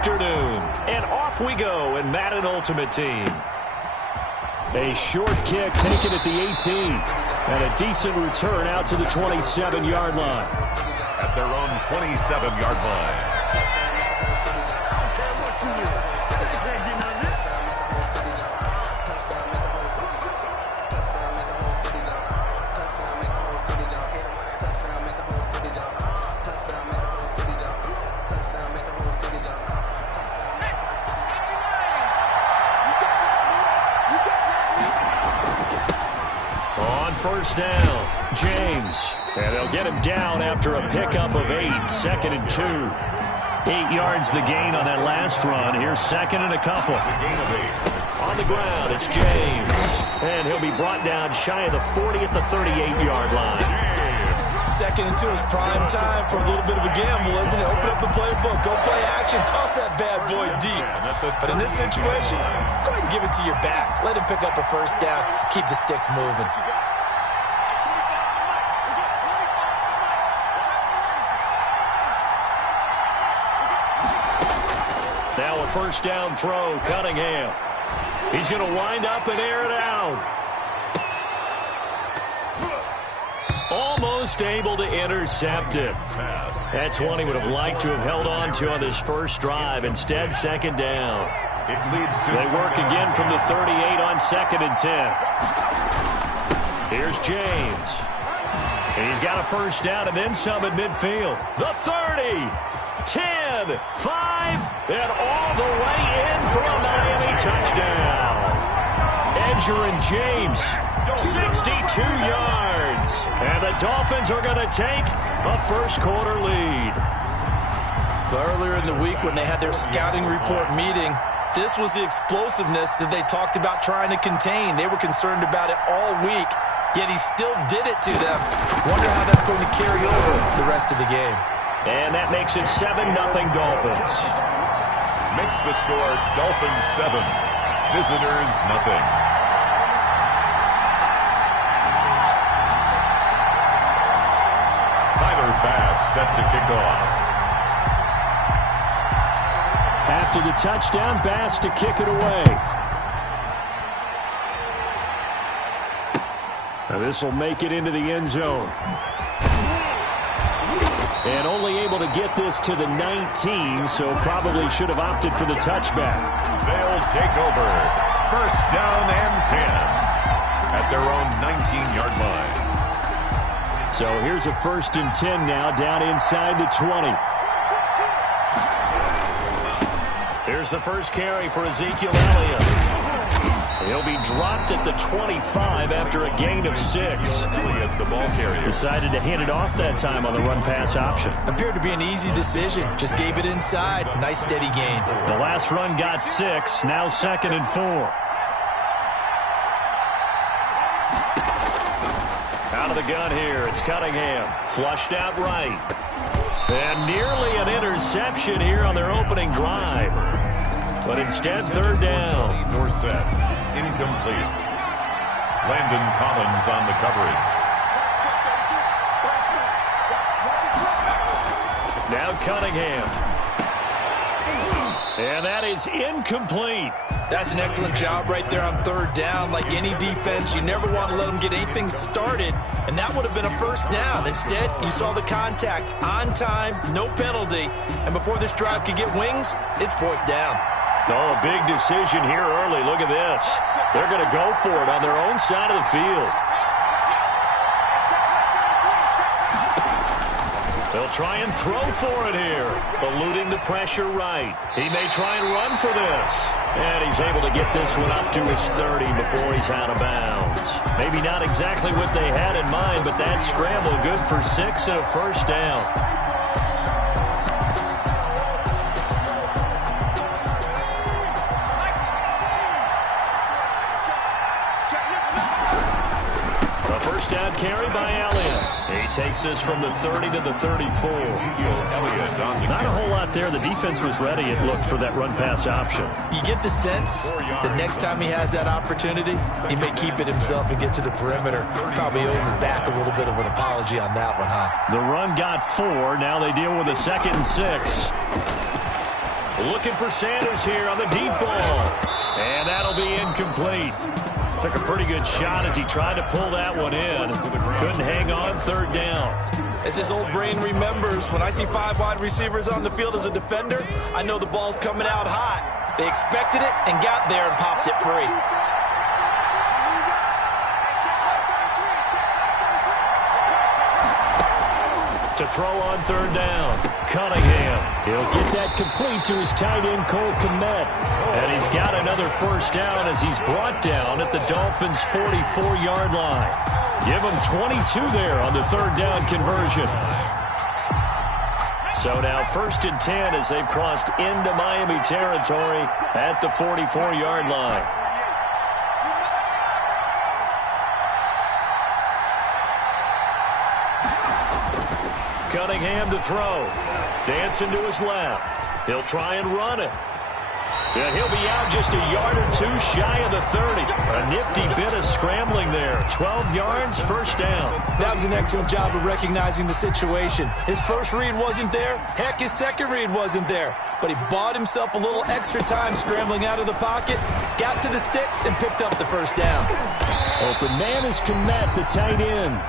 afternoon. And off we go in Madden Ultimate Team. A short kick taken at the 18. And a decent return out to the 27-yard line. At their own 27-yard line. First down, James. And they'll get him down after a pickup of 8, 2nd and 2. 8 yards the gain on that last run. Here's 2nd and a couple. On the ground, it's James. And he'll be brought down shy of the 40 at the 38-yard line. 2nd and 2 is prime time for a little bit of a gamble, isn't it? Open up the playbook, go play action, toss that bad boy deep. But in this situation, go ahead and give it to your back. Let him pick up a first down, keep the sticks moving. Now a first down throw, Cunningham. He's going to wind up and air it out. Almost able to intercept it. That's one he would have liked to have held on to on this first drive. Instead, 2nd down. They work again from the 38 on 2nd and 10. Here's James. And he's got a first down and then some at midfield. The 30, 10, 5, and all the way in for a Miami touchdown. Edger and James, 62 yards. And the Dolphins are going to take a first-quarter lead. Earlier in the week when they had their scouting report meeting, this was the explosiveness that they talked about trying to contain. They were concerned about it all week, yet he still did it to them. Wonder how that's going to carry over the rest of the game. And that makes it 7-0 Dolphins. Makes the score Dolphins 7, visitors nothing. Tyler Bass set to kick off. After the touchdown, Bass to kick it away. Now this will make it into the end zone. And only able to get this to the 19, so probably should have opted for the touchback. They'll take over. First down and 10 at their own 19-yard line. So here's a 1st and 10 now, down inside the 20. Here's the first carry for Ezekiel Elliott. He'll be dropped at the 25 after a gain of 6. Elliott, the ball carrier. Decided to hand it off that time on the run-pass option. Appeared to be an easy decision. Just gave it inside. Nice steady gain. The last run got 6. Now 2nd and 4. Out of the gun here. It's Cunningham. Flushed out right. And nearly an interception here on their opening drive. But instead, 3rd down. Forsett, incomplete. Landon Collins on the coverage. Now Cunningham. And that is incomplete. That's an excellent job right there on 3rd down. Like any defense, you never want to let them get anything started, and that would have been a first down. Instead, you saw the contact on time, no penalty, and before this drive could get wings, it's 4th down. Oh, a big decision here early. Look at this. They're going to go for it on their own side of the field. They'll try and throw for it here. Eluding the pressure right. He may try and run for this. And he's able to get this one up to his 30 before he's out of bounds. Maybe not exactly what they had in mind, but that scramble good for 6 and a first down. Down carry by Elliott. He takes this from the 30 to the 34. Not a whole lot there. The defense was ready, it looked, for that run-pass option. You get the sense that next time he has that opportunity, he may keep it himself and get to the perimeter. Probably owes his back a little bit of an apology on that one, huh? The run got 4. Now they deal with a 2nd and 6. Looking for Sanders here on the deep ball. And that'll be incomplete. Took a pretty good shot as he tried to pull that one in. Couldn't hang on, third down. As his old brain remembers, when I see 5 wide receivers on the field as a defender, I know the ball's coming out hot. They expected it and got there and popped it free. To throw on third down, Cunningham. He'll get that complete to his tight end, Cole Kmet. And he's got another first down as he's brought down at the Dolphins' 44-yard line. Give him 22 there on the third down conversion. So now 1st and 10 as they've crossed into Miami territory at the 44-yard line. Cunningham to throw. Dancing to his left. He'll try and run it. And he'll be out just a yard or two shy of the 30. A nifty bit of scrambling there. 12 yards, first down. That was an excellent job of recognizing the situation. His first read wasn't there. Heck, his second read wasn't there. But he bought himself a little extra time scrambling out of the pocket, got to the sticks, and picked up the first down. Open man is Kmet, the tight end.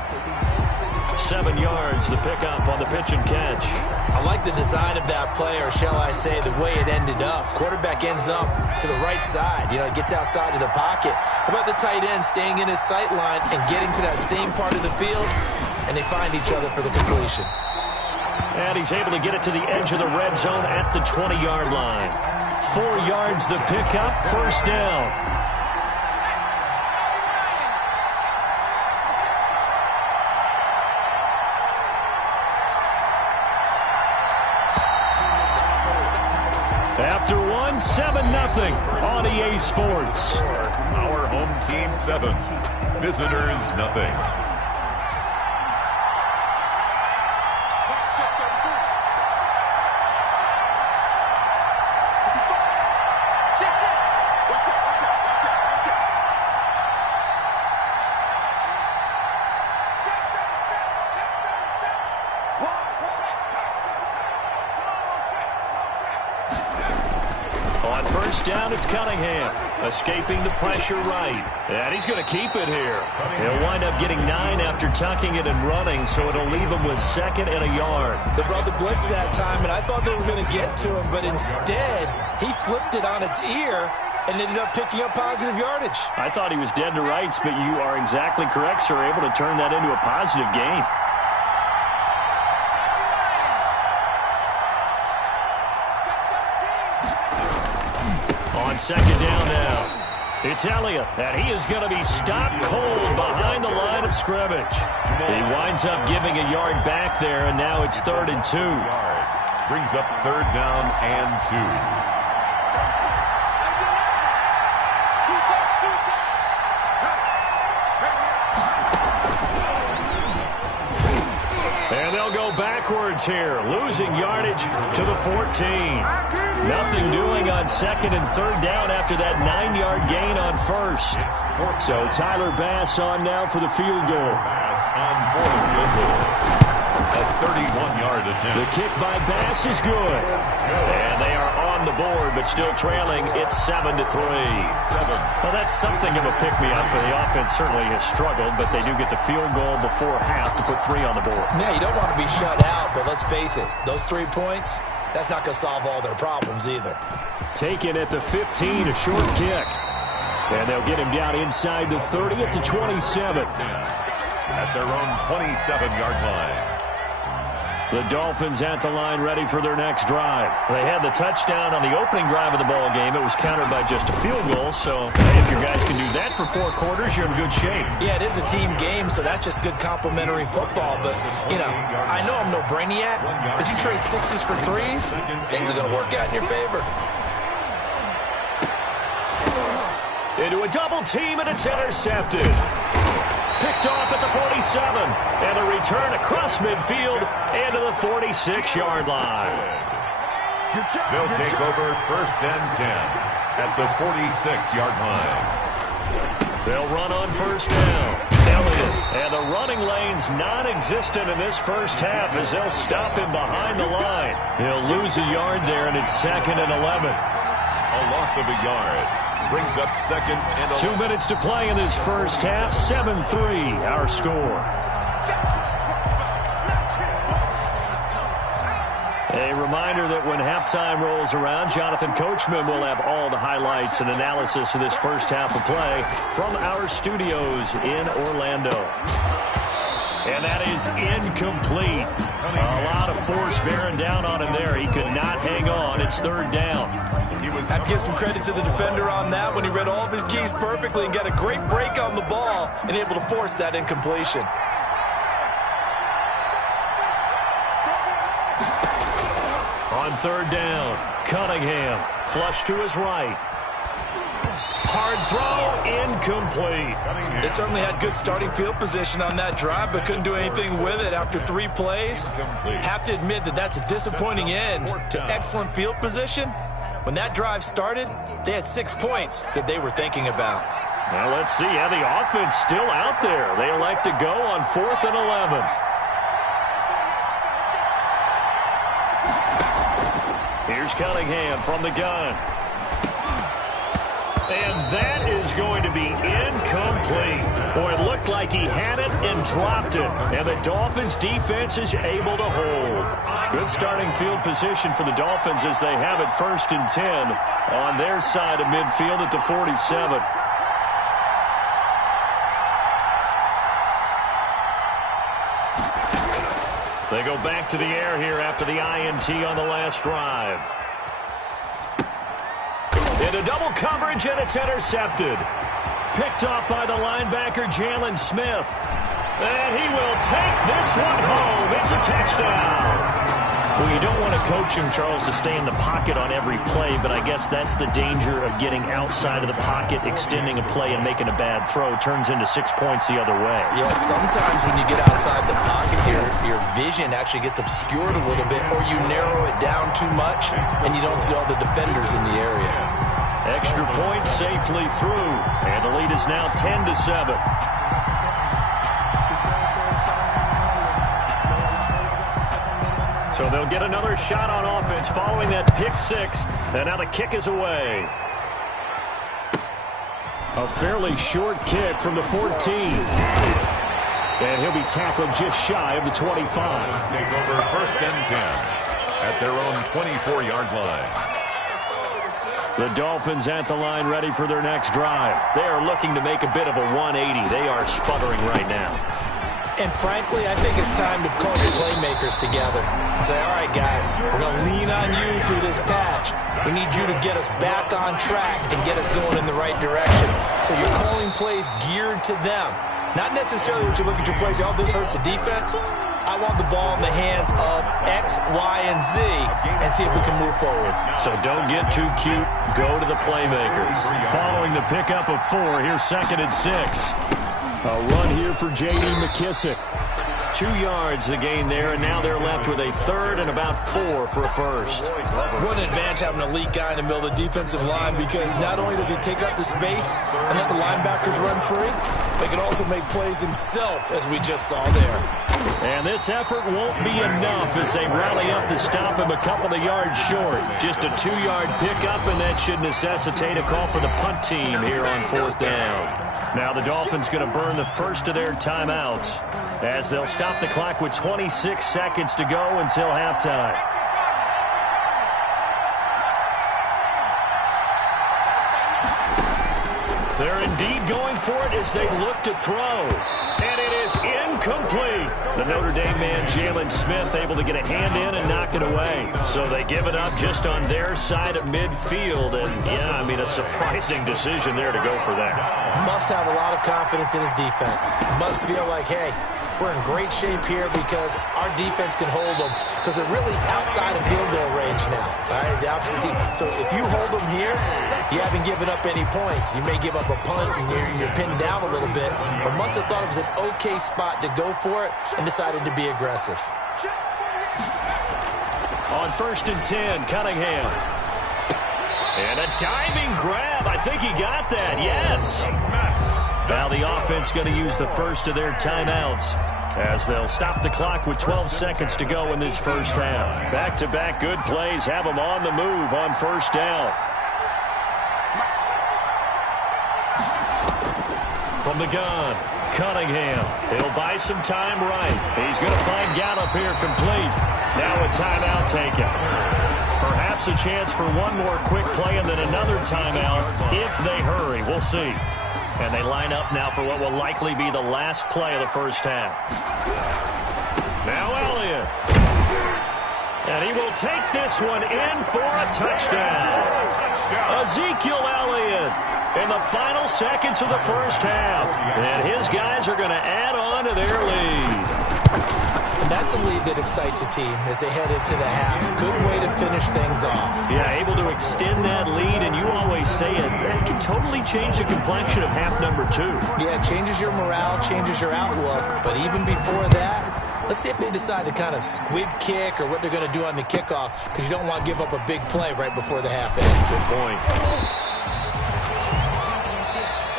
7 yards, the pickup on the pitch and catch. I like the design of that play, or shall I say the way it ended up. Quarterback ends up to the right side. He gets outside of the pocket. How about the tight end staying in his sight line and getting to that same part of the field, and they find each other for the completion. And he's able to get it to the edge of the red zone at the 20-yard line. 4 yards, the pickup, first down. After 7-0 on EA Sports. Our home team 7, visitors nothing. On first down, it's Cunningham, escaping the pressure right. And he's going to keep it here. He'll wind up getting 9 after tucking it and running, so it'll leave him with 2nd and a yard. They brought the blitz that time, and I thought they were going to get to him, but instead, he flipped it on its ear and ended up picking up positive yardage. I thought he was dead to rights, but you are exactly correct, sir, able to turn that into a positive gain. On second down now, it's Elliott, and he is going to be stopped cold behind the line of scrimmage. He winds up giving a yard back there, and now it's 3rd and 2. Brings up 3rd down and 2. And they'll go backwards here, losing yardage to the 14. Nothing doing on 2nd and 3rd down after that 9-yard gain on 1st. So Tyler Bass on now for the field goal. Bass on for the field goal. A 31-yard attempt. The kick by Bass is good. And they are on the board, but still trailing. It's 7-3. Well, that's something of a pick-me-up. The offense certainly has struggled, but they do get the field goal before half to put 3 on the board. Yeah, you don't want to be shut out, but let's face it, those 3 points, that's not going to solve all their problems either. Taken at the 15, a short kick. And they'll get him down inside the 30 at the 27. At their own 27-yard line. The Dolphins at the line ready for their next drive. They had the touchdown on the opening drive of the ball game. It was countered by just a field goal. So hey, if your guys can do that for 4 quarters, you're in good shape. Yeah, it is a team game, so that's just good complimentary football. But, I know I'm no brainiac, but you trade 6s for 3s, things are going to work out in your favor. Into a double team, and it's intercepted. Picked off at the 47, and a return across midfield and to the 46-yard line. They'll take over 1st and 10 at the 46-yard line. They'll run on first down. Elliott And the running lane's non-existent in this first half as they'll stop him behind the line. He'll lose a yard there, and it's 2nd and 11. A loss of a yard brings up 2nd and 11. 2 minutes to play in this first half. 7-3 our score. A reminder that when halftime rolls around, Jonathan Coachman will have all the highlights and analysis of this first half of play from our studios in Orlando. And that is incomplete. A lot of force bearing down on him there. He could not hang on. It's 3rd down. I have to give some credit to the defender on that when he read all of his keys perfectly and got a great break on the ball and able to force that incompletion. On 3rd down, Cunningham, flush to his right. Hard throw, incomplete. They certainly had good starting field position on that drive, but couldn't do anything with it after 3 plays. Have to admit that that's a disappointing end to excellent field position. When that drive started, they had 6 points that they were thinking about. Well, let's see how the offense still out there. They elect to go on 4th and 11. Here's Cunningham from the gun. And that is going to be incomplete. Boy, it looked like he had it and dropped it. And the Dolphins defense is able to hold. Good starting field position for the Dolphins as they have it 1st and 10 on their side of midfield at the 47. They go back to the air here after the INT on the last drive. Into double coverage, and it's intercepted. Picked off by the linebacker, Jalen Smith. And he will take this one home. It's a touchdown. Well, you don't want to coach him, Charles, to stay in the pocket on every play, but I guess that's the danger of getting outside of the pocket, extending a play, and making a bad throw. Turns into 6 points the other way. Yeah, sometimes when you get outside the pocket, your vision actually gets obscured a little bit, or you narrow it down too much, and you don't see all the defenders in the area. Extra point safely through, and the lead is now 10-7. So they'll get another shot on offense following that pick 6, and now the kick is away. A fairly short kick from the 14. And he'll be tackled just shy of the 25. Take over 1st and 10 at their own 24-yard line. The Dolphins at the line ready for their next drive. They are looking to make a bit of a 180. They are sputtering right now. And frankly, I think it's time to call your playmakers together and say, all right, guys, we're going to lean on you through this patch. We need you to get us back on track and get us going in the right direction. So you're calling plays geared to them. Not necessarily when you look at your plays, oh, this hurts the defense. I want the ball in the hands of X, Y, and Z and see if we can move forward. So don't get too cute. Go to the playmakers. Following the pickup of 4, here's 2nd and 6. A run here for J.D. McKissick. 2 yards the gain there, and now they're left with a 3rd and about 4 for a first. What an advantage having an elite guy in the middle of the defensive line, because not only does he take up the space and let the linebackers run free, but he can also make plays himself, as we just saw there. And this effort won't be enough as they rally up to stop him a couple of yards short. Just a 2-yard pickup, and that should necessitate a call for the punt team here on 4th down. Now the Dolphins going to burn the first of their timeouts as they'll stop the clock with 26 seconds to go until halftime. They're indeed going for it as they look to throw. And it is incomplete. The Notre Dame man, Jalen Smith, able to get a hand in and knock it away. So they give it up just on their side of midfield. And, yeah, I mean, a surprising decision there to go for that. Must have a lot of confidence in his defense. Must feel like, hey, we're in great shape here because our defense can hold them, because they're really outside of field goal range now, right? The opposite team. So if you hold them here, you haven't given up any points. You may give up a punt and you're pinned down a little bit, but must have thought it was an okay spot to go for it and decided to be aggressive. On 1st and 10, Cunningham. And a diving grab. I think he got that, yes. Now the offense going to use the first of their timeouts as they'll stop the clock with 12 seconds to go in this first half. Back-to-back good plays have them on the move on first down. From the gun, Cunningham. He'll buy some time right. He's going to find Gallup here complete. Now a timeout taken. Perhaps a chance for one more quick play and then another timeout if they hurry. We'll see. And they line up now for what will likely be the last play of the first half. Now Elliott. And he will take this one in for a touchdown. Ezekiel Elliott in the final seconds of the first half. And his guys are going to add on to their lead. And that's a lead that excites a team as they head into the half. Good way to finish things off. Yeah, able to extend that lead, and you always say it can totally change the complexion of half number 2. Yeah, it changes your morale, changes your outlook. But even before that, let's see if they decide to kind of squib kick or what they're going to do on the kickoff, because you don't want to give up a big play right before the half ends. Good point.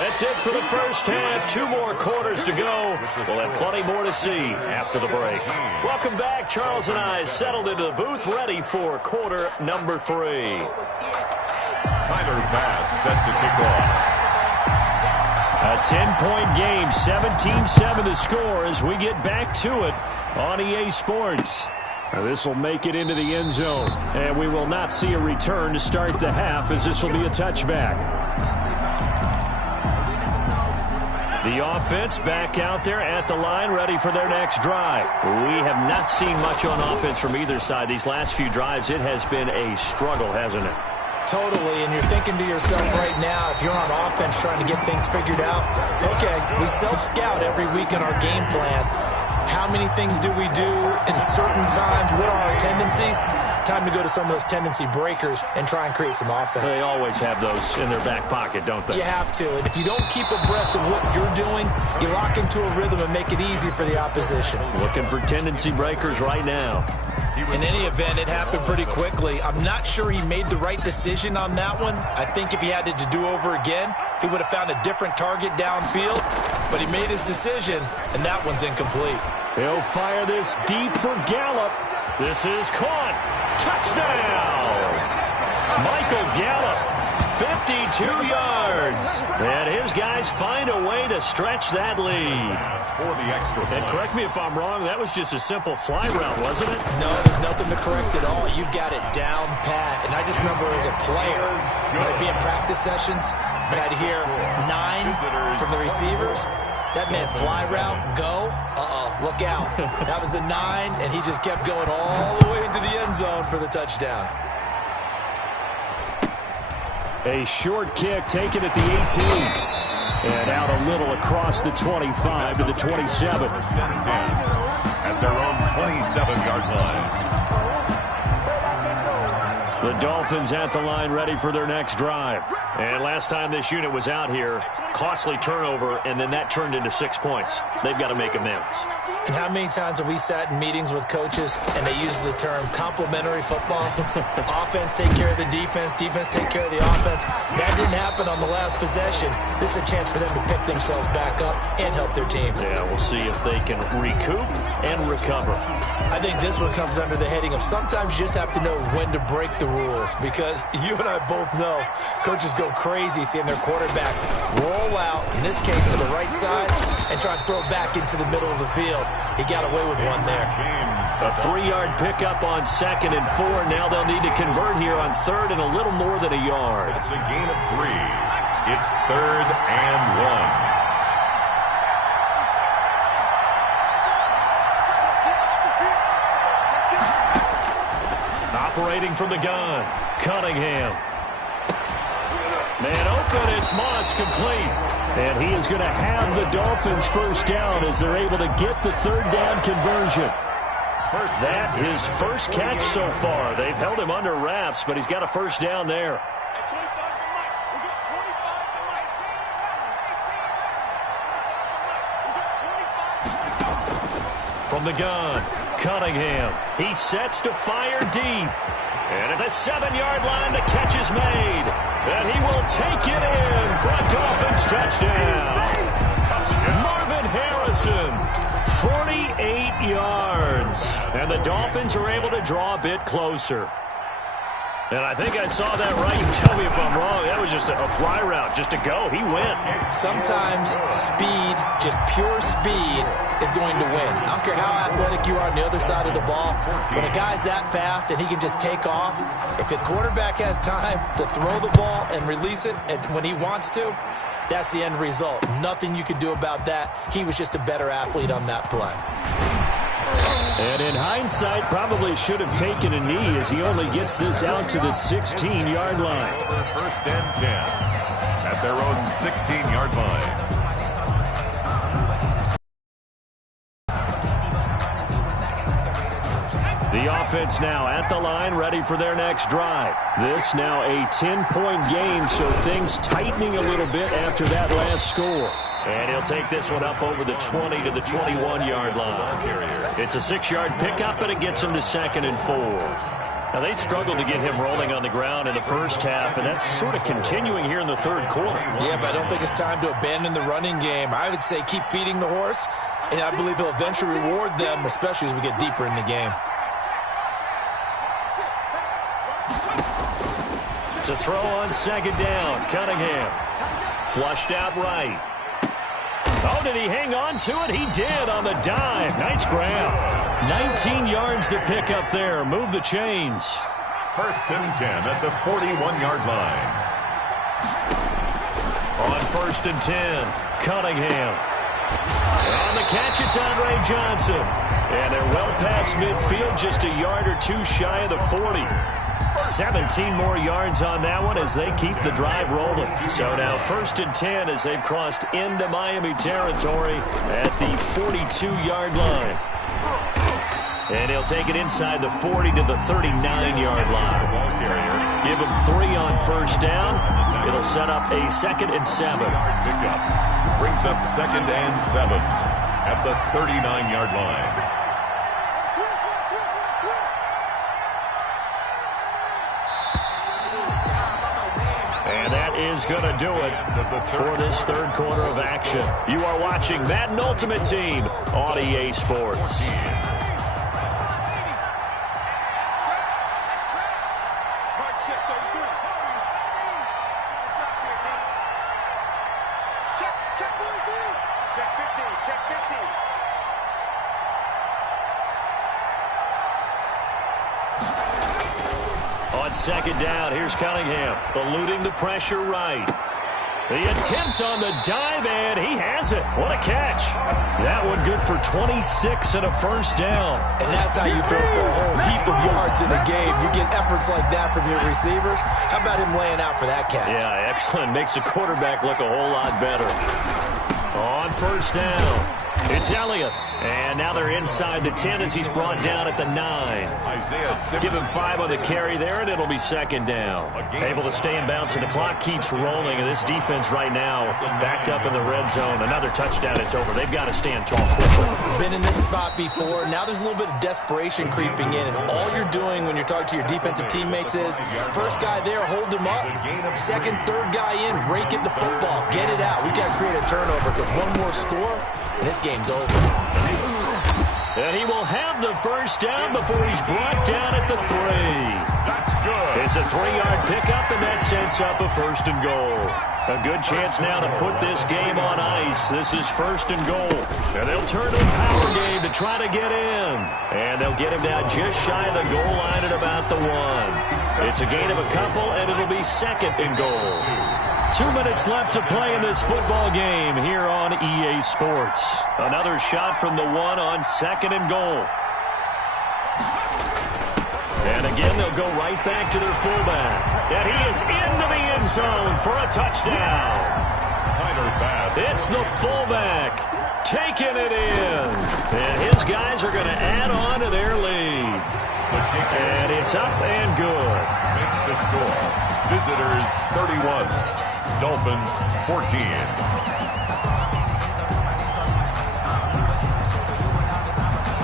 That's it for the first half. 2 more quarters to go. We'll have plenty more to see after the break. Welcome back. Charles and I settled into the booth, ready for quarter number 3. Tyler Bass set to kick off. A 10-point game, 17-7 the score as we get back to it on EA Sports. This will make it into the end zone, and we will not see a return to start the half as this will be a touchback. The offense back out there at the line, ready for their next drive. We have not seen much on offense from either side. These last few drives, it has been a struggle, hasn't it? Totally, and you're thinking to yourself right now, if you're on offense trying to get things figured out, okay, we self-scout every week in our game plan. How many things do we do in certain times? What are our tendencies? Time to go to some of those tendency breakers and try and create some offense. They always have those in their back pocket, don't they? You have to. And if you don't keep abreast of what you're doing, you lock into a rhythm and make it easy for the opposition. Looking for tendency breakers right now. In any event, it happened pretty quickly. I'm not sure he made the right decision on that one. I think if he had to do over again, he would have found a different target downfield. But he made his decision, and that one's incomplete. He'll fire this deep for Gallup. This is caught. Touchdown! Michael Gallup, 52 yards. And his guys find a way to stretch that lead. For the extra and correct me if I'm wrong, that was just a simple fly route, wasn't it? No, there's nothing to correct at all. You've got it down pat. And I just remember as a player, when I'd be in practice sessions, and I'd hear 9 from the receivers. That meant fly route, go, look out. That was the 9, and he just kept going all the way into the end zone for the touchdown. A short kick taken at the 18. And out a little across the 25 to the 27. First and 10 at their own 27-yard line. The Dolphins at the line ready for their next drive. And last time this unit was out here, costly turnover, and then that turned into 6 points. They've got to make amends. And how many times have we sat in meetings with coaches and they use the term complementary football? Offense take care of the defense, defense take care of the offense. That didn't happen on the last possession. This is a chance for them to pick themselves back up and help their team. Yeah, we'll see if they can recoup and recover. I think this one comes under the heading of sometimes you just have to know when to break the rules, because you and I both know coaches go crazy seeing their quarterbacks roll out, in this case to the right side, and try and throw back into the middle of the field. He got away with one there. A 3-yard pickup on 2nd and 4. Now they'll need to convert here on 3rd and a little more than a yard. It's a gain of 3. It's 3rd and 1. Operating from the gun, Cunningham. Man open, it's Moss complete. And he is going to have the Dolphins first down as they're able to get the 3rd down conversion. That his first catch so far. They've held him under wraps, but he's got a first down there. From the gun, Cunningham. He sets to fire deep. And at the 7-yard line, the catch is made. And he will take it in for a Dolphins touchdown. 8 yards. And the Dolphins are able to draw a bit closer. And I think I saw that right. You tell me if I'm wrong. That was just a fly route, just to go. He went. Sometimes speed, just pure speed, is going to win. I don't care how athletic you are on the other side of the ball. When a guy's that fast and he can just take off, if the quarterback has time to throw the ball and release it and when he wants to, that's the end result. Nothing you can do about that. He was just a better athlete on that play. And in hindsight, probably should have taken a knee as he only gets this out to the 16-yard line. First and 10 at their own 16-yard line. The offense now at the line, ready for their next drive. This now a 10-point game, so things tightening a little bit after that last score. And he'll take this one up over the 20 to the 21-yard line. It's a 6-yard pickup, but it gets him to 2nd and 4. Now, they struggled to get him rolling on the ground in the first half, and that's sort of continuing here in the third quarter. Yeah, but I don't think it's time to abandon the running game. I would say keep feeding the horse, and I believe he'll eventually reward them, especially as we get deeper in the game. To throw on 2nd down, Cunningham. Flushed out right. Oh, did he hang on to it? He did on the dive. Nice grab. 19 yards to pick up there. Move the chains. First and 10 at the 41-yard line. On 1st and 10, Cunningham. On the catch, it's Andre Johnson. And they're well past midfield, just a yard or two shy of the 40. 17 more yards on that one as they keep the drive rolling. So now 1st and 10 as they've crossed into Miami territory at the 42-yard line. And he'll take it inside the 40 to the 39-yard line. Give him 3 on 1st down. It'll set up a 2nd and 7. Brings up 2nd and 7 at the 39-yard line. Is going to do it for this third quarter of action. You are watching Madden Ultimate Team on EA Sports. On 2nd down, here's Cunningham, eluding the pressure right. The attempt on the dive, and he has it. What a catch. That one good for 26 and a 1st down. And that's how you throw for a whole heap of yards in a game. You get efforts like that from your receivers. How about him laying out for that catch? Yeah, excellent. Makes the quarterback look a whole lot better. On 1st down, it's Elliott. And now they're inside the 10 as he's brought down at the 9. Give him 5 on the carry there, and it'll be 2nd down. Able to stay in bounds, and the clock keeps rolling. And this defense right now backed up in the red zone. Another touchdown, it's over. They've got to stand tall quickly. Been in this spot before. Now there's a little bit of desperation creeping in, and all you're doing when you're talking to your defensive teammates is, first guy there, hold him up. 2nd, 3rd guy in, rake at the football. Get it out. We've got to create a turnover because one more score, and this game's over. And he will have the 1st down before he's brought down at the 3. That's good. It's a 3-yard pickup, and that sets up a 1st and goal. A good chance now to put this game on ice. This is 1st and goal. And they'll turn to the power game to try to get in. And they'll get him down just shy of the goal line at about the 1. It's a gain of a couple, and it'll be 2nd and goal. 2 minutes left to play in this football game here on EA Sports. Another shot from the 1 on 2nd and goal. And again, they'll go right back to their fullback. And he is into the end zone for a touchdown. It's the fullback taking it in. And his guys are going to add on to their lead. And it's up and good. Makes the score. Visitors 31. Dolphins 14.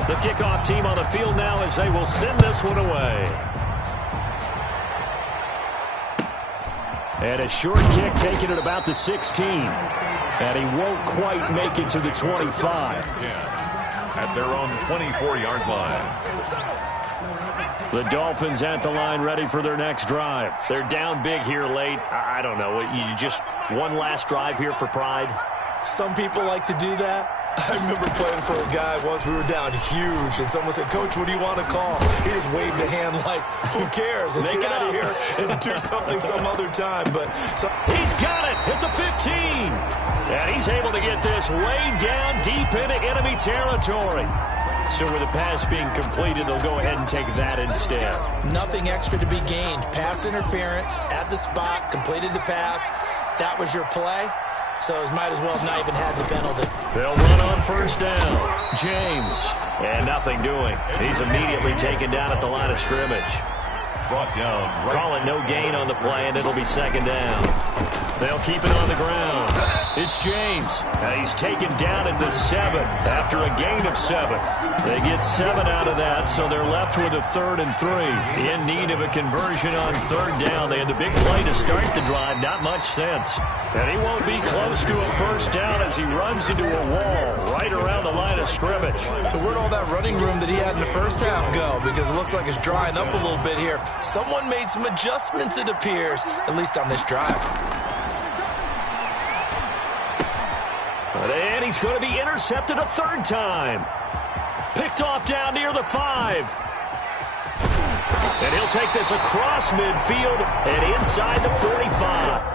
The kickoff team on the field now as they will send this one away. And a short kick taken at about the 16. And he won't quite make it to the 25. at their own 24-yard line. The Dolphins at the line, ready for their next drive. They're down big here late. I don't know. You just one last drive here for pride? Some people like to do that. I remember playing for a guy once. We were down huge, and someone said, "Coach, what do you want to call?" He just waved a hand like, who cares? Let's get out of here and do something some other time. But he's got it at the 15. And he's able to get this way down deep into enemy territory. So with the pass being completed, they'll go ahead and take that instead. Nothing extra to be gained. Pass interference at the spot, completed the pass. That was your play. So it might as well have not even had the penalty. They'll run on first down. James. And nothing doing. He's immediately taken down at the line of scrimmage. Brought down. Call it no gain on the play, and it'll be second down. They'll keep it on the ground. It's James. He's taken down at the 7 after a gain of 7. They get 7 out of that, so they're left with a 3rd and 3. In need of a conversion on third down. They had the big play to start the drive. Not much sense. And he won't be close to a first down as he runs into a wall right around the line of scrimmage. So where'd all that running room that he had in the first half go? Because it looks like it's drying up a little bit here. Someone made some adjustments, it appears, at least on this drive. And he's going to be intercepted a 3rd time. Picked off down near the 5. And he'll take this across midfield and inside the 45.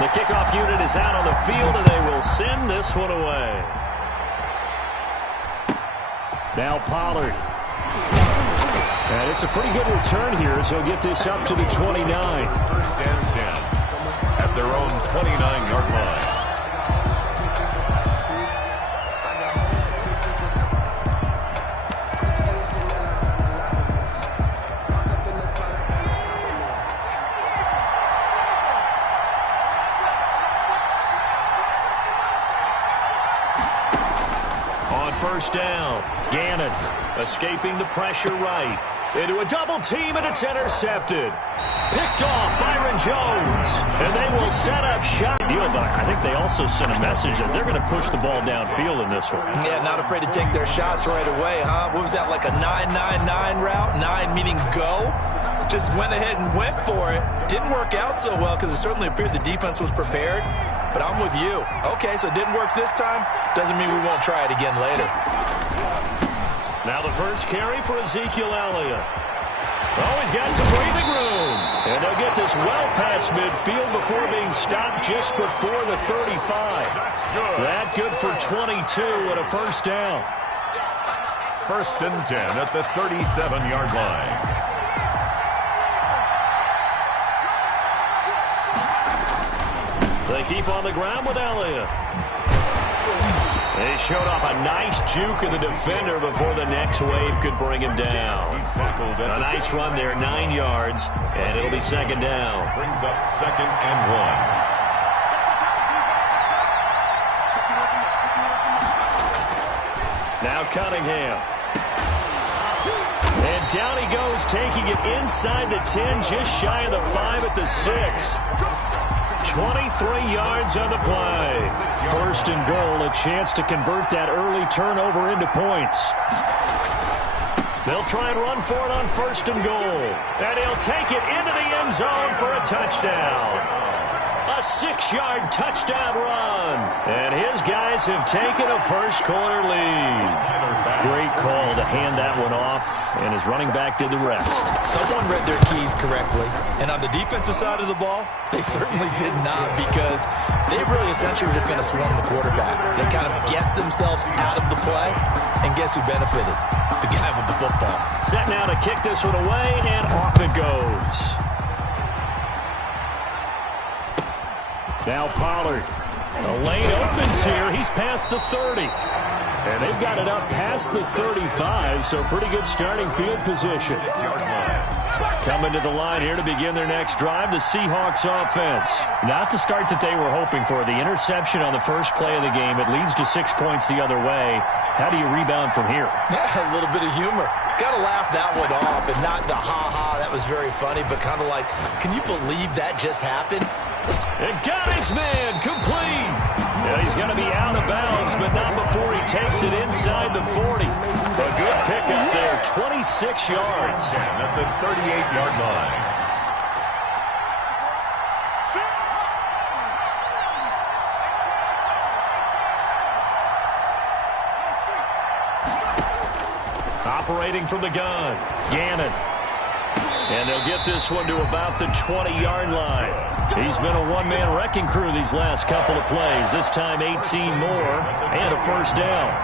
The kickoff unit is out on the field, and they will send this one away. Now Pollard. And it's a pretty good return here as he'll get this up to the 29. First and 10 at their own 29-yard line. First down. Gannon escaping the pressure right. Into a double team, and it's intercepted. Picked off Byron Jones. And they will set up shot. Deal, but I think they also sent a message that they're going to push the ball downfield in this one. Yeah, not afraid to take their shots right away, huh? What was that, like a 9-9-9 route? 9 meaning go? just went ahead and went for it. Didn't work out so well because it certainly appeared the defense was prepared. But I'm with you. Okay, so it didn't work this time. Doesn't mean we won't try it again later. Now the first carry for Ezekiel Elliott. Oh, he's got some breathing room. And they'll get this well past midfield before being stopped just before the 35. That good for 22 and a first down. First and 10 at the 37-yard line. They keep on the ground with Elliott. They showed off a nice juke of the defender before the next wave could bring him down. A nice run there, 9 yards, and it'll be second down. Brings up 2nd and 1. Now Cunningham. And down he goes, taking it inside the 10, just shy of the 5 at the 6. 23 yards on the play. First and goal, a chance to convert that early turnover into points. They'll try and run for it on first and goal. And he'll take it into the end zone for a touchdown. A 6-yard touchdown run. And his guys have taken a first quarter lead. Great call to hand that one off, and his running back did the rest. Someone read their keys correctly. And on the defensive side of the ball, they certainly did not, because they really essentially were just going to swarm the quarterback. They kind of guessed themselves out of the play, and guess who benefited? The guy with the football. Set now to kick this one away, and off it goes. Now Pollard. The lane opens here. He's past the 30. And they've got it up past the 35, so pretty good starting field position. Coming to the line here to begin their next drive, the Seahawks offense. Not the start that they were hoping for. The interception on the first play of the game. It leads to 6 points the other way. How do you rebound from here? Yeah, a little bit of humor. Got to laugh that one off, and not the ha-ha, that was very funny, but kind of like, can you believe that just happened? And got his man complete. Yeah, he's going to be out of bounds, but not before he takes it inside the 40. A good pickup there, 26 yards. At the 38-yard line. Operating from the gun, Gannon. And they'll get this one to about the 20-yard line. He's been a one-man wrecking crew these last couple of plays. This time 18 more and a first down.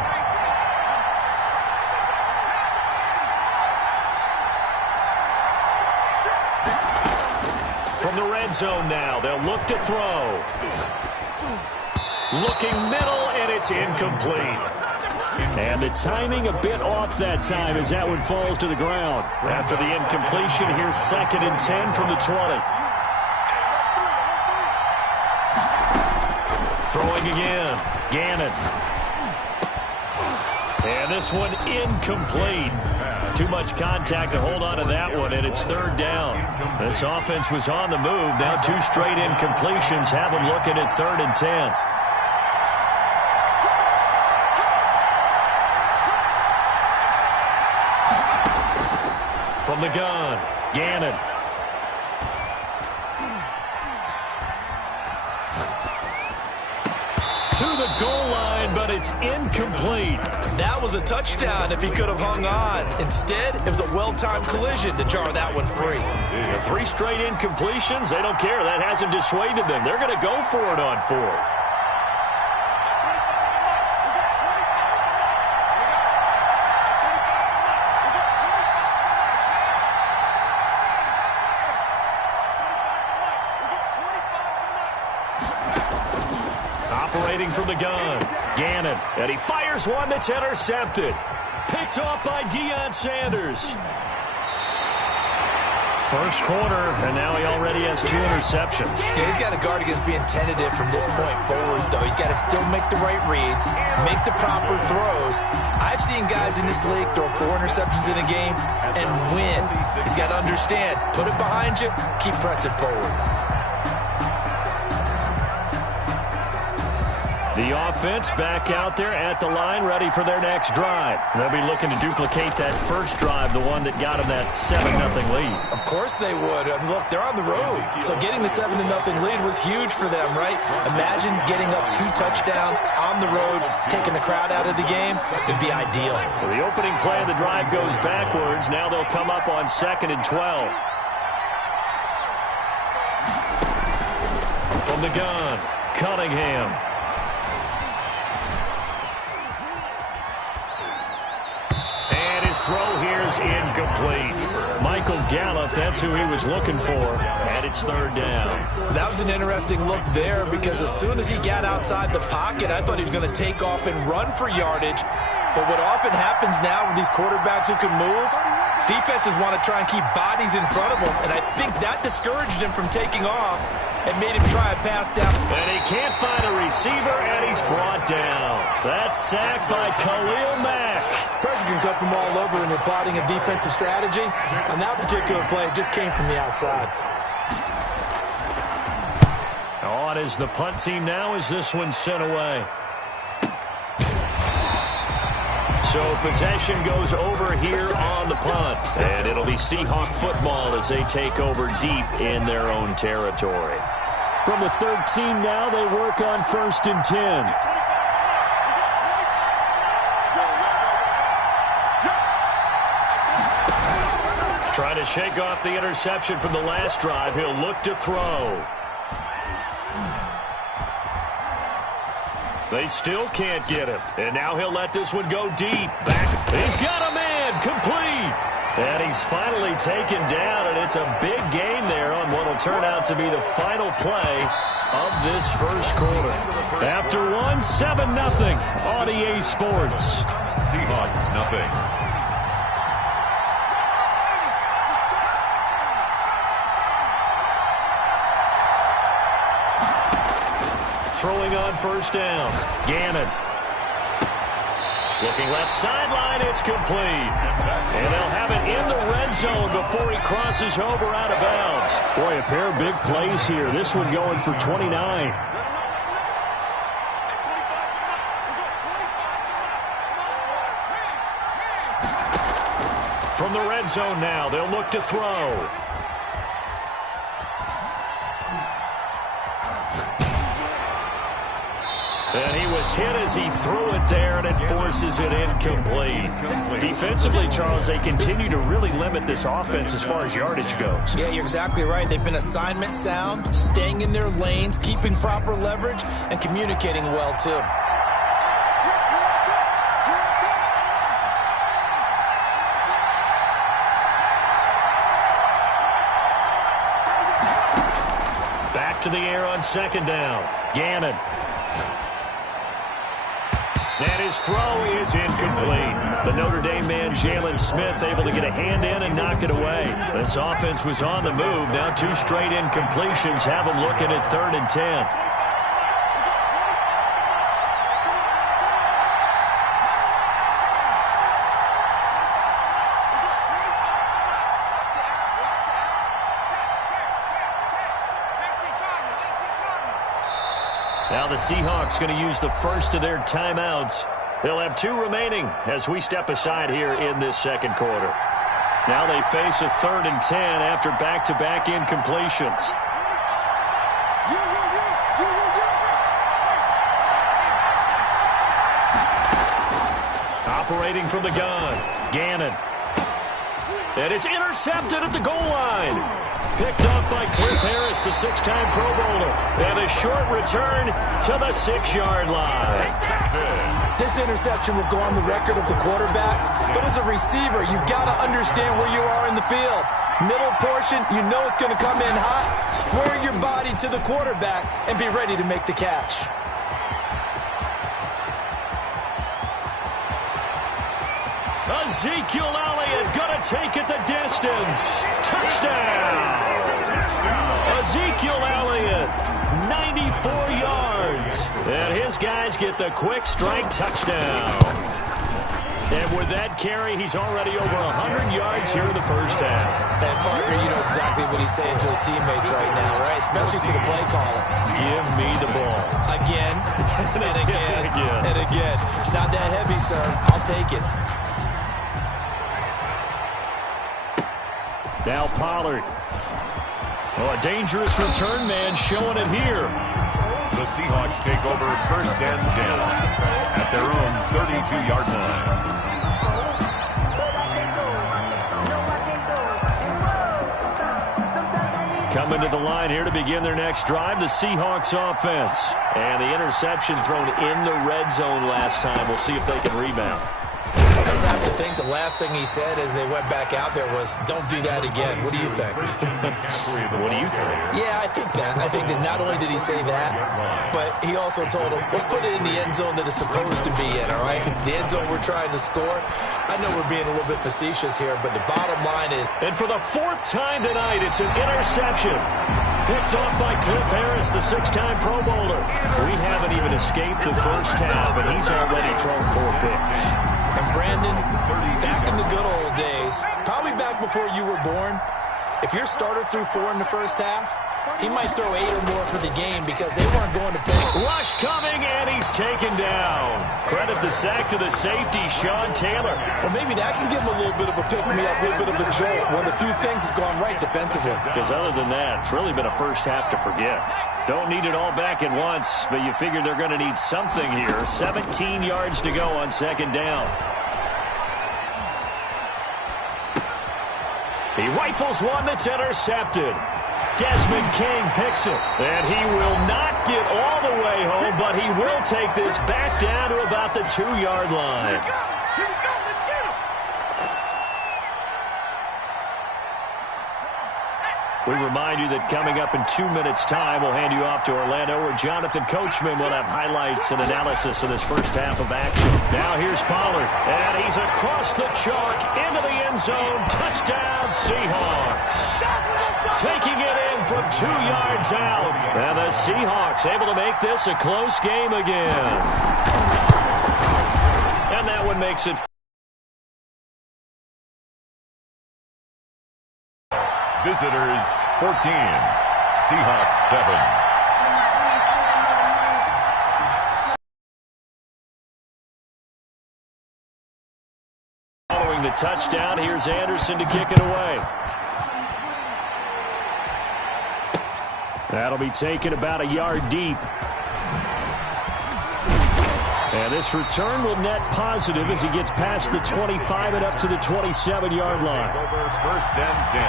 From the red zone now, they'll look to throw. Looking middle, and it's incomplete. And the timing a bit off that time as that one falls to the ground. After the incompletion, here's 2nd and 10 from the 20. Throwing again, Gannon. And this one incomplete. Too much contact to hold on to that one, and it's 3rd down. This offense was on the move. Now 2 straight incompletions have them looking at 3rd and 10. From the gun, Gannon. To the goal line, but it's incomplete. That was a touchdown if he could have hung on. Instead, it was a well-timed collision to jar that one free. The 3 straight incompletions, they don't care. That hasn't dissuaded them. They're going to go for it on 4th. Operating from the gun, Gannon, and he fires one that's intercepted. Picked off by Deion Sanders. First quarter, and now he already has 2 interceptions. Yeah, he's got to guard against being tentative from this point forward, though. He's got to still make the right reads, make the proper throws. I've seen guys in this league throw 4 interceptions in a game and win. He's got to understand, put it behind you, keep pressing forward. The offense back out there at the line, ready for their next drive. They'll be looking to duplicate that first drive, the one that got them that 7-0 lead. Of course they would. I mean, look, they're on the road. So getting the 7-0 lead was huge for them, right? Imagine getting up 2 touchdowns on the road, taking the crowd out of the game. It'd be ideal. So the opening play of the drive goes backwards. Now they'll come up on 2nd and 12. From the gun, Cunningham. And his throw here's incomplete. Michael Gallup, that's who he was looking for, and it's 3rd down. That was an interesting look there because as soon as he got outside the pocket, I thought he was going to take off and run for yardage. But what often happens now with these quarterbacks who can move, defenses want to try and keep bodies in front of them, and I think that discouraged him from taking off and made him try a pass down. And he can't find a receiver, and he's brought down. That's sacked by Khalil Mack. Pressure can come from all over when you're plotting a defensive strategy. On that particular play, it just came from the outside. On is the punt team now as this one's sent away. So possession goes over here on the punt. And it'll be Seahawk football as they take over deep in their own territory. From the 13 now, they work on 1st and 10. Trying to shake off the interception from the last drive. He'll look to throw. They still can't get him. And now he'll let this one go deep. Back. He's got a man. Complete. And he's finally taken down, and it's a big gain there on what will turn out to be the final play of this first quarter. After one, 7-0 on EA Sports. Seahawks, nothing. Throwing on 1st down. Gannon. Looking left sideline, it's complete. And they'll have it in the red zone before he crosses over out of bounds. Boy, a pair of big plays here. This one going for 29. From the red zone now, they'll look to throw. And he was hit as he threw it there, and it forces it incomplete. Defensively, Charles, they continue to really limit this offense as far as yardage goes. Yeah, you're exactly right. They've been assignment sound, staying in their lanes, keeping proper leverage, and communicating well, too. Back to the air on 2nd down. Gannon. And his throw is incomplete. The Notre Dame man, Jalen Smith, able to get a hand in and knock it away. This offense was on the move. Now 2 straight incompletions have them looking at 3rd and 10. Now the Seahawks going to use the first of their timeouts. They'll have 2 remaining as we step aside here in this 2nd quarter. Now they face a 3rd and 10 after back-to-back incompletions. Operating from the gun, Gannon. And it's intercepted at the goal line. Picked off by Cliff Harris, the 6-time Pro Bowler. And a short return to the 6-yard line. This interception will go on the record of the quarterback. But as a receiver, you've got to understand where you are in the field. Middle portion, you know it's going to come in hot. Square your body to the quarterback and be ready to make the catch. Ezekiel Elliott going to take it the distance. Touchdown. Ezekiel Elliott, 94 yards. And his guys get the quick strike touchdown. And with that carry, he's already over 100 yards here in the first half. And, partner, you know exactly what he's saying to his teammates right now, right? Especially to the play caller. Give me the ball. Again, and again, and again. It's not that heavy, sir. I'll take it. Now Pollard. Oh, a dangerous return man showing it here. The Seahawks take over 1st and 10 at their own 32-yard line. Coming to the line here to begin their next drive, the Seahawks offense. And the interception thrown in the red zone last time. We'll see if they can rebound. I just have to think the last thing he said as they went back out there was, don't do that again. What do you think? What do you think? Yeah, I think that. I think that not only did he say that, but he also told him, let's put it in the end zone that it's supposed to be in, all right? The end zone we're trying to score. I know we're being a little bit facetious here, but the bottom line is... And for the 4th time tonight, it's an interception. Picked off by Cliff Harris, the 6-time Pro Bowler. We haven't even escaped the first half, and he's already thrown 4 picks. And Brandon, back in the good old days, probably back before you were born, if your starter threw 4 in the first half, he might throw 8 or more for the game because they weren't going to play. Rush coming, and he's taken down. Credit the sack to the safety, Sean Taylor. Well, maybe that can give him a little bit of a pick-me-up, a little bit of a jolt. One of the few things that's gone right defensively. Because other than that, it's really been a first half to forget. Don't need it all back at once, but you figure they're going to need something here. 17 yards to go on 2nd down. He rifles one that's intercepted. Desmond King picks it. And he will not get all the way home, but he will take this back down to about the 2-yard line. We remind you that coming up in 2 minutes' time, we'll hand you off to Orlando, where Jonathan Coachman will have highlights and analysis of this first half of action. Now here's Pollard, and he's across the chalk into the end zone. Touchdown, Seahawks. Taking it in from 2 yards out. And the Seahawks able to make this a close game again. And that one makes it Visitors 14, Seahawks 7. Following the touchdown, here's Anderson to kick it away. That'll be taken about a yard deep. And this return will net positive as he gets past the 25 and up to the 27-yard line. Over 1st and 10.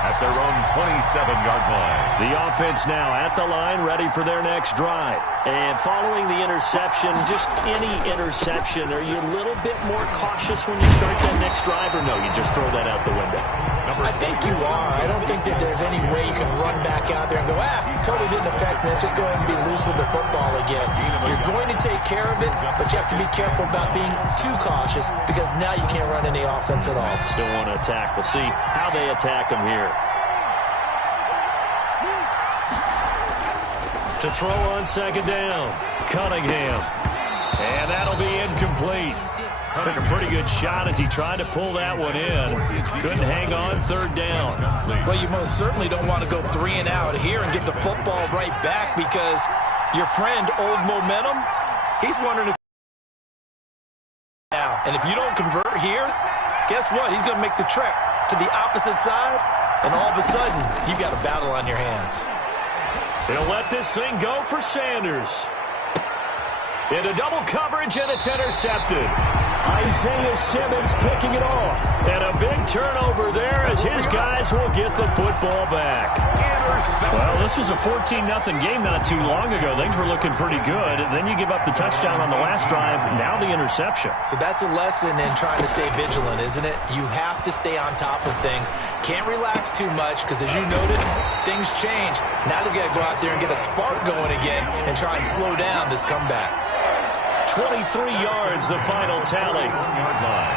At their own 27-yard line. The offense now at the line, ready for their next drive. And following the interception, just any interception, are you a little bit more cautious when you start that next drive, or no, you just throw that out the window? I think you are. I don't think that there's any way you can run back out there and go, totally didn't affect me. Let's just go ahead and be loose with the football again. You're going to take care of it, but you have to be careful about being too cautious because now you can't run any offense at all. Still want to attack. We'll see how they attack them here. To throw on 2nd down, Cunningham. And that'll be incomplete. Took a pretty good shot as he tried to pull that one in. Couldn't hang on 3rd down. Well, you most certainly don't want to go 3 and out here and get the football right back because your friend, Old Momentum, he's wondering if now. And if you don't convert here, guess what? He's going to make the trek to the opposite side, and all of a sudden, you've got a battle on your hands. They'll let this thing go for Sanders. Into double coverage, and it's intercepted. Isaiah Simmons picking it off. And a big turnover there as his guys will get the football back. Well, this was a 14-0 game not too long ago. Things were looking pretty good. Then you give up the touchdown on the last drive. Now the interception. So that's a lesson in trying to stay vigilant, isn't it? You have to stay on top of things. Can't relax too much because, as you noted, things change. Now they've got to go out there and get a spark going again and try and slow down this comeback. 23 yards, the final tally. 1-yard line.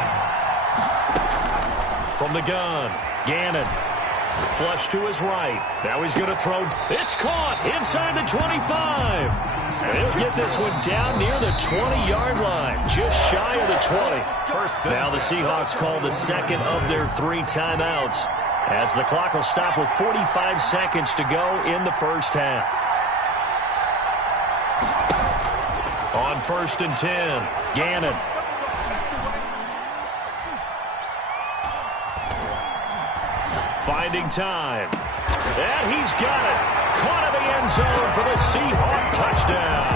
From the gun, Gannon. Flush to his right. Now he's going to throw. It's caught inside the 25. And he'll get this one down near the 20-yard line, just shy of the 20. Now the Seahawks call the second of their 3 timeouts as the clock will stop with 45 seconds to go in the first half. On 1st and 10, Gannon. finding time. And he's got it. Caught in the end zone for the Seahawk touchdown.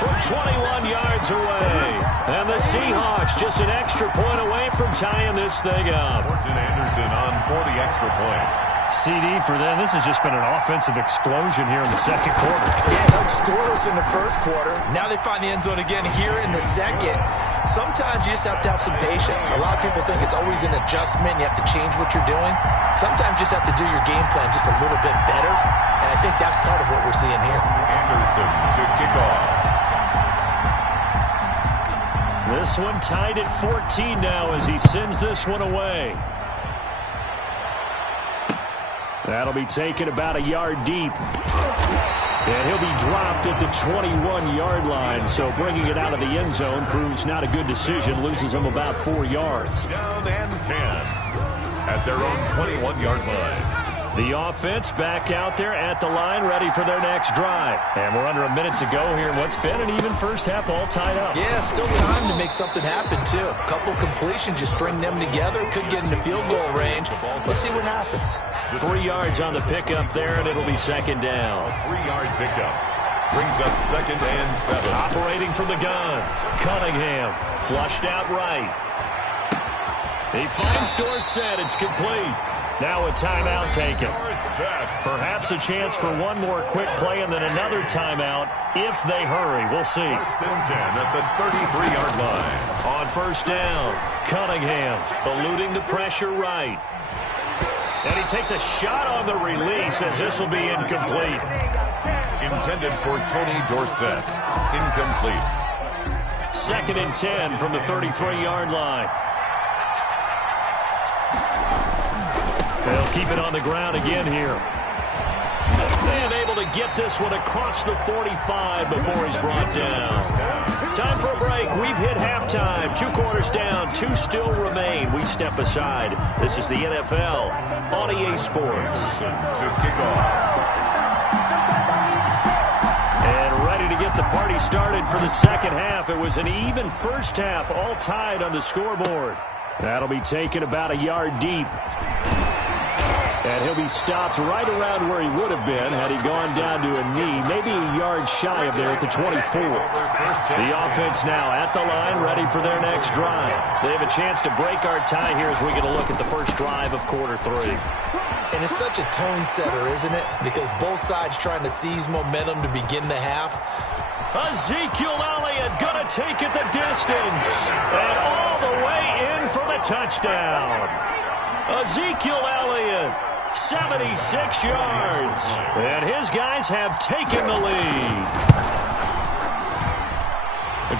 From 21 yards away. And the Seahawks just an extra point away from tying this thing up. Morton Anderson on for the extra point. CD for them. This has just been an offensive explosion here in the second quarter. Yeah, held scoreless in the first quarter. Now they find the end zone again here in the second. Sometimes you just have to have some patience. A lot of people think it's always an adjustment. You have to change what you're doing. Sometimes you just have to do your game plan just a little bit better. And I think that's part of what we're seeing here. Anderson to kick off. This one tied at 14 now as he sends this one away. That'll be taken about a yard deep. And he'll be dropped at the 21-yard line. So bringing it out of the end zone proves not a good decision. Loses him about 4 yards. Down and 10 at their own 21-yard line. The offense back out there at the line, ready for their next drive. And we're under a minute to go here in what's been an even first half, all tied up. Yeah, still time to make something happen, too. A couple completions, just string them together. Could get into field goal range. Let's see what happens. 3 yards on the pickup there, and it'll be second down. A 3-yard pickup brings up second and 7. Operating from the gun. Cunningham flushed out right. He finds Dorsett. It's complete. Now a timeout taken. Perhaps a chance for one more quick play and then another timeout if they hurry. We'll see. First and 10 at the 33-yard line. On first down, Cunningham eluding the pressure right. And he takes a shot on the release as this will be incomplete. Intended for Tony Dorsett. Incomplete. Second and 10 from the 33-yard line. They'll keep it on the ground again here. And able to get this one across the 45 before he's brought down. Time for a break. We've hit halftime. 2 quarters down. 2 still remain. We step aside. This is the NFL on EA Sports. To kick off. And ready to get the party started for the second half. It was an even first half, all tied on the scoreboard. That'll be taken about a yard deep. And he'll be stopped right around where he would have been had he gone down to a knee, maybe a yard shy of there at the 24. The offense now at the line, ready for their next drive. They have a chance to break our tie here as we get a look at the first drive of quarter 3. And it's such a tone setter, isn't it? Because both sides trying to seize momentum to begin the half. Ezekiel Elliott going to take it the distance. And all the way in for the touchdown. Ezekiel Elliott. 76 yards. And his guys have taken the lead.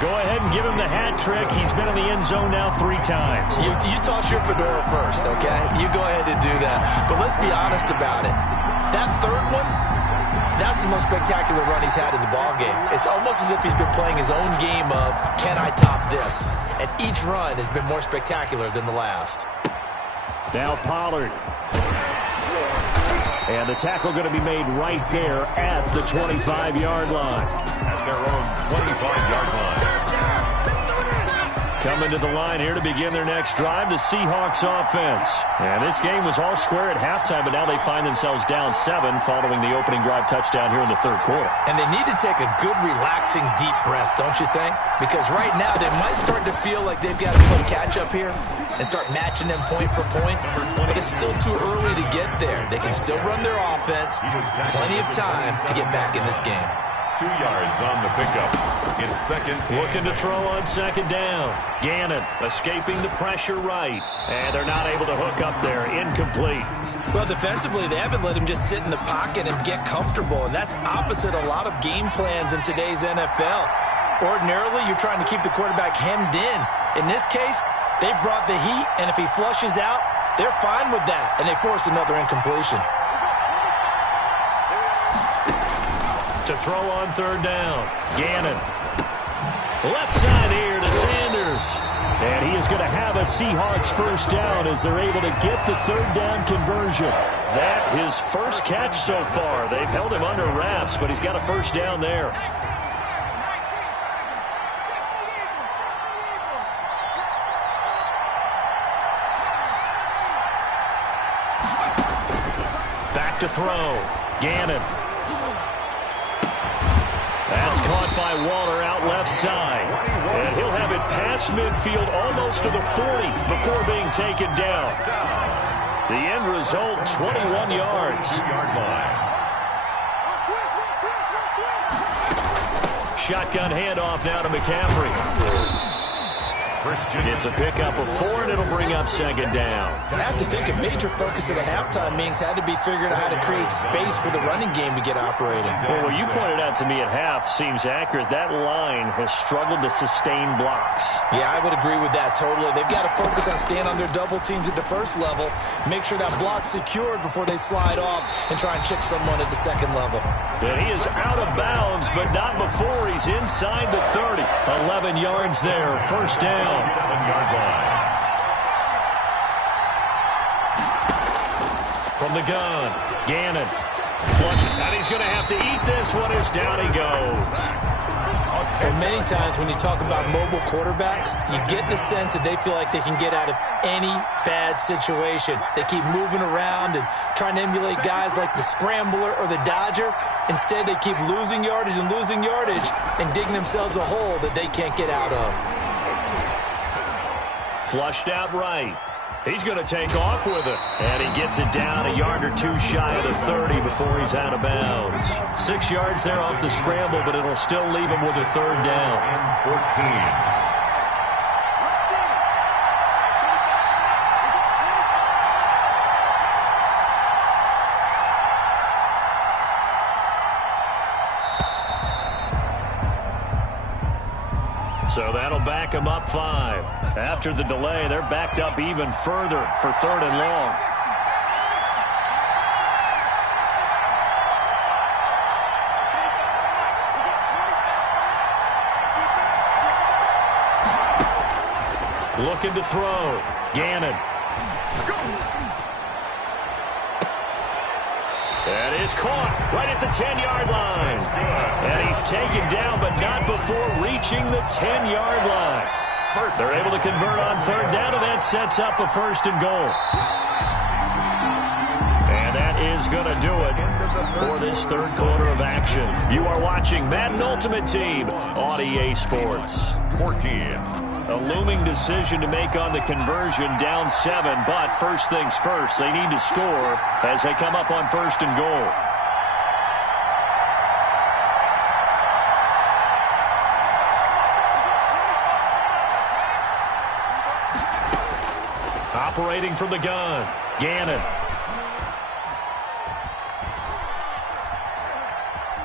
Go ahead and give him the hat trick. He's been in the end zone now 3 times. You toss your fedora first, okay? You go ahead and do that. But let's be honest about it. That third one, that's the most spectacular run he's had in the ballgame. It's almost as if he's been playing his own game of, can I top this? And each run has been more spectacular than the last. Now Pollard. And the tackle going to be made right there at the 25-yard line. At their own 25-yard line. Coming to the line here to begin their next drive, the Seahawks offense. And this game was all square at halftime, but now they find themselves down 7 following the opening drive touchdown here in the third quarter. And they need to take a good, relaxing, deep breath, don't you think? Because right now they might start to feel like they've got to play catch-up here and start matching them point for point. But it's still too early to get there. They can still run their offense. Plenty of time to get back in this game. 2 yards on the pickup. It's second. Looking to throw on second down. Gannon escaping the pressure right. And they're not able to hook up there. Incomplete. Well, defensively, they haven't let him just sit in the pocket and get comfortable. And that's opposite a lot of game plans in today's NFL. Ordinarily, you're trying to keep the quarterback hemmed in. In this case, they brought the heat, and if he flushes out, they're fine with that. And they force another incompletion. To throw on third down. Gannon. Left side here to Sanders. And he is going to have a Seahawks first down as they're able to get the third down conversion. That his first catch so far. They've held him under wraps, but he's got a first down there. to throw. Gannon. That's caught by Waller out left side. And he'll have it past midfield almost to the 40 before being taken down. The end result, 21 yards. Shotgun handoff now to McCaffrey. It's a pickup of 4, and it'll bring up second down. I have to think a major focus of the halftime meetings had to be figuring out how to create space for the running game to get operating. Well, what you pointed out to me at half seems accurate. That line has struggled to sustain blocks. Yeah, I would agree with that totally. They've got to focus on staying on their double teams at the first level, make sure that block's secured before they slide off and try and chip someone at the second level. And he is out of bounds, but not before he's inside the 30. 11 yards there, first down. 7-yard line. From the gun, Gannon. Flush, and he's going to have to eat this one as down he goes. Well, many times when you talk about mobile quarterbacks, you get the sense that they feel like they can get out of any bad situation. They keep moving around and trying to emulate guys like the Scrambler or the Dodger. Instead, they keep losing yardage and digging themselves a hole that they can't get out of. Flushed out right. He's going to take off with it. And he gets it down a yard or two shy of the 30 before he's out of bounds. 6 yards there off the scramble, but it'll still leave him with a third down. And 14. So that'll back them up 5. After the delay, they're backed up even further for third and long. Looking to throw. Gannon. That is caught right at the 10-yard line. And he's taken down, but not before reaching the 10-yard line. They're able to convert on third down, and that sets up a first and goal. And that is going to do it for this third quarter of action. You are watching Madden Ultimate Team on EA Sports. 14. A looming decision to make on the conversion, down 7, but first things first, they need to score as they come up on first and goal. Operating from the gun, Gannon.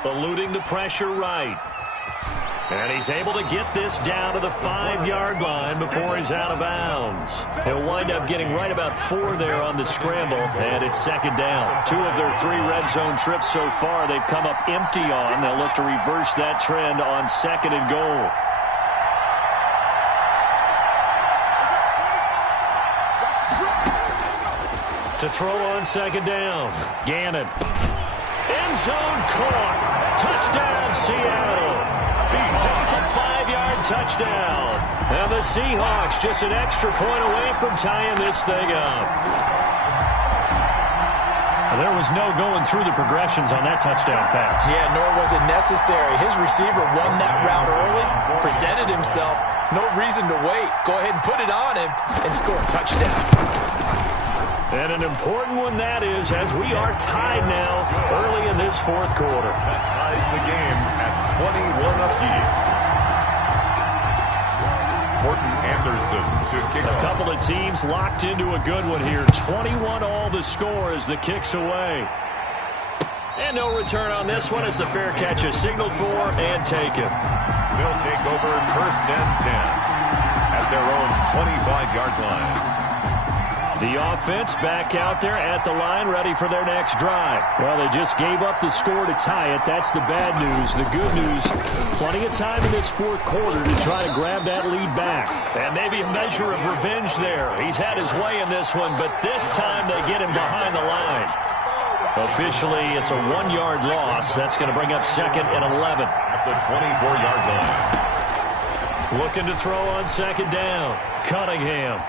Eluding the pressure right. And he's able to get this down to the 5-yard line before he's out of bounds. He'll wind up getting right about 4 there on the scramble, and it's second down. 2 of their 3 red zone trips so far they've come up empty on. They'll look to reverse that trend on second and goal. To throw on second down, Gannon. End zone caught. Touchdown, Seattle. A 5-yard touchdown. And the Seahawks just an extra point away from tying this thing up. There was no going through the progressions on that touchdown pass. Yeah, nor was it necessary. His receiver won that route early, presented himself. No reason to wait. Go ahead and put it on him and score a touchdown. And an important one that is, as we are tied now early in this fourth quarter. That ties the game at 21 apiece. Morton Anderson to kick off. A couple of teams locked into a good one here. 21 all the score as the kick's away. And no return on this one as the fair catch is signaled for and taken. They'll take over first and 10 at their own 25-yard line. The offense back out there at the line, ready for their next drive. Well, they just gave up the score to tie it. That's the bad news. The good news, plenty of time in this fourth quarter to try to grab that lead back. And maybe a measure of revenge there. He's had his way in this one, but this time they get him behind the line. Officially, it's a 1-yard loss. That's going to bring up second and 11. At the 24-yard line. Looking to throw on second down. Cunningham.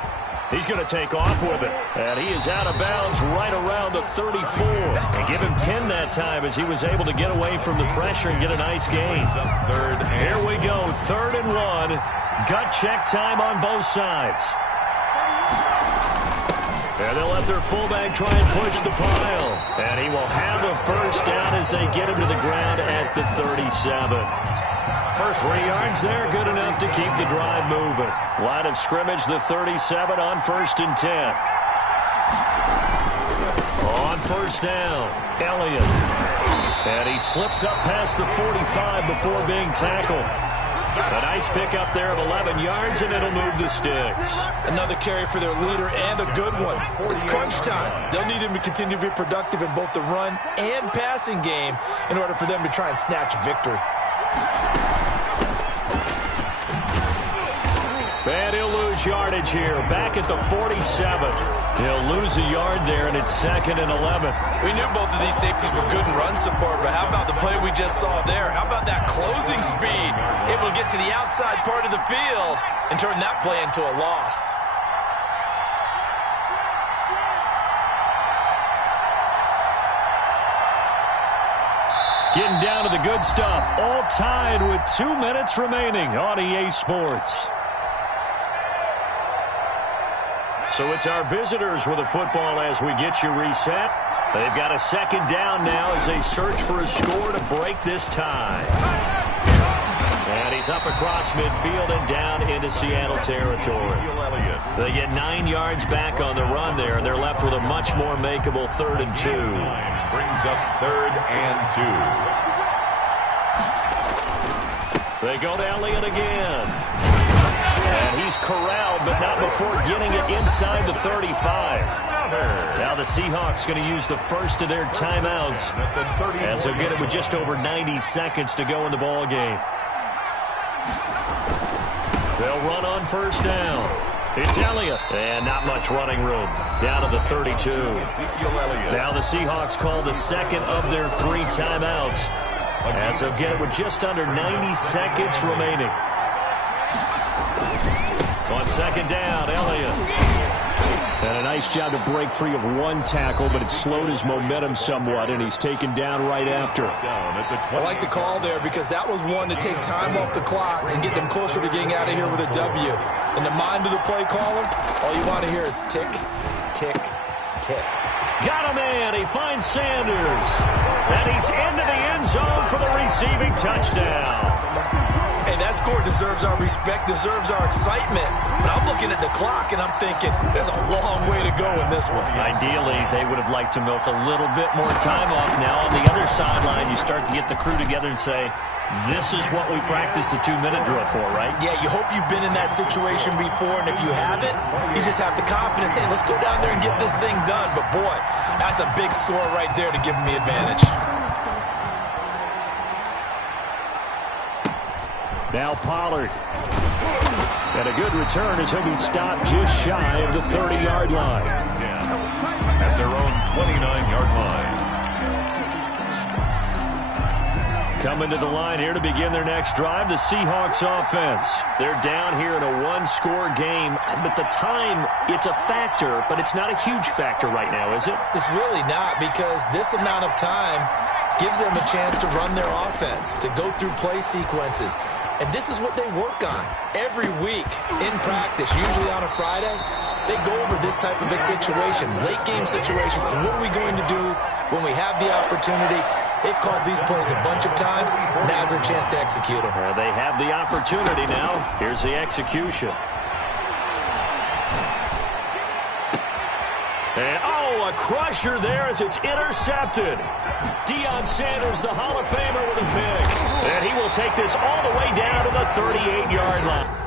He's going to take off with it. And he is out of bounds right around the 34. And give him 10 that time as he was able to get away from the pressure and get a nice gain. Here we go, 3rd and 1. Gut check time on both sides. And they'll let their fullback try and push the pile. And he will have a first down as they get him to the ground at the 37. First 3 yards there, good enough to keep the drive moving. Line of scrimmage, the 37 on 1st and 10. On 1st down, Elliott. And he slips up past the 45 before being tackled. A nice pickup there of 11 yards, and it'll move the sticks. Another carry for their leader, and a good one. It's crunch time. They'll need him to continue to be productive in both the run and passing game in order for them to try and snatch a victory. And he'll lose yardage here, back at the 47. He'll lose a yard there, and it's 2nd and 11. We knew both of these safeties were good in run support, but how about the play we just saw there? How about that closing speed? Able to get to the outside part of the field and turn that play into a loss. Getting down to the good stuff, all tied with 2 minutes remaining on EA Sports. So it's our visitors with the football as we get you reset. They've got a 2nd down now as they search for a score to break this tie. And he's up across midfield and down into Seattle territory. They get 9 yards back on the run there, and they're left with a much more makeable 3rd and 2. Brings up 3rd and 2. They go to Elliott again. And he's corralled, but not before getting it inside the 35. Now the Seahawks going to use the first of their timeouts as they'll get it with just over 90 seconds to go in the ball game. They'll run on 1st down. It's Elliott. And not much running room. Down to the 32. Now the Seahawks call the 2nd of their 3 timeouts as they'll get it with just under 90 seconds remaining. On 2nd down, Elliott. And a nice job to break free of 1 tackle, but it slowed his momentum somewhat, and he's taken down right after. I like the call there because that was one to take time off the clock and get them closer to getting out of here with a W. In the mind of the play caller, all you want to hear is tick, tick, tick. Got him in. He finds Sanders. And he's into the end zone for the receiving touchdown. Hey, that score deserves our respect, deserves our excitement. But I'm looking at the clock, and I'm thinking, there's a long way to go in this one. Ideally, they would have liked to milk a little bit more time off. Now, on the other sideline, you start to get the crew together and say, this is what we practiced the 2-minute drill for, right? Yeah, you hope you've been in that situation before, and if you haven't, you just have the confidence, hey, let's go down there and get this thing done. But, boy, that's a big score right there to give them the advantage. Now Pollard. And a good return as he'll be stopped just shy of the 30-yard line. At their own 29-yard line. Coming to the line here to begin their next drive, the Seahawks offense. They're down here in a 1-score game, but the time, it's a factor, but it's not a huge factor right now, is it? It's really not, because this amount of time gives them a chance to run their offense, to go through play sequences. And this is what they work on every week in practice, usually on a Friday. They go over this type of a situation, late game situation. What are we going to do when we have the opportunity? They've called these plays a bunch of times. Now's their chance to execute them. They have the opportunity now. Here's the execution. And, a crusher there as it's intercepted. Deion Sanders, the Hall of Famer, with a pick. And he will take this all the way down to the 38-yard line.